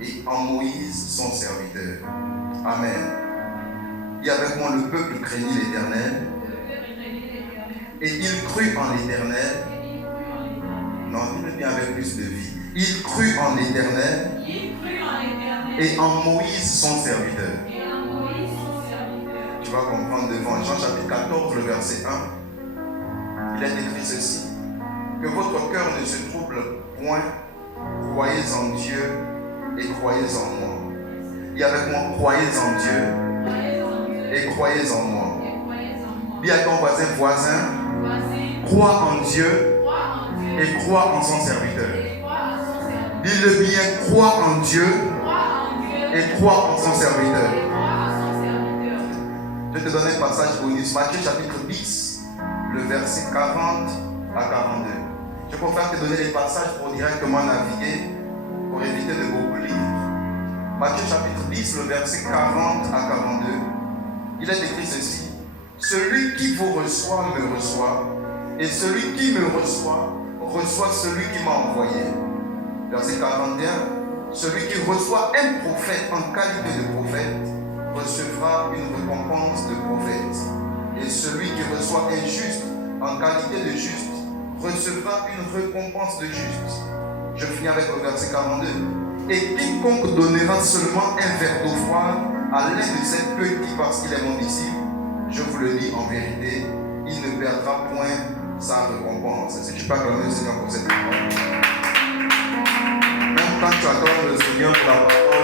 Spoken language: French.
et en Moïse son serviteur. Amen. Dis avec moi, le peuple craignit l'Éternel et il crut en l'Éternel. Non, dis-le bien avec plus de vie. Il crut en l'Éternel et en Moïse son serviteur. Tu vas comprendre devant Jean chapitre 14, le verset 1. Il est écrit ceci: que votre cœur ne se trouble point, croyez en Dieu et croyez en moi. Dis avec moi, croyez en Dieu et croyez en moi. Dis à ton voisin, crois en Dieu et crois en son serviteur. Dis-le bien, crois en Dieu et crois en son serviteur. Je vais te donner un passage bonus, Matthieu chapitre 10, le verset 40 à 42. Je préfère te donner les passages pour directement naviguer, pour éviter de beaucoup lire. Matthieu chapitre 10, le verset 40 à 42. Il est écrit ceci: celui qui vous reçoit me reçoit, et celui qui me reçoit reçoit celui qui m'a envoyé. Verset 41. Celui qui reçoit un prophète en qualité de prophète recevra une récompense de prophète. Et celui qui reçoit un juste en qualité de juste recevra une récompense de juste. Je finis avec le verset 42. Et quiconque donnera seulement un verre d'eau froide à l'un de ces petits parce qu'il est mon disciple, je vous le dis en vérité, il ne perdra point sa récompense. Si tu peux acclamer le Seigneur pour cette parole. Même quand tu attends le Seigneur pour la parole,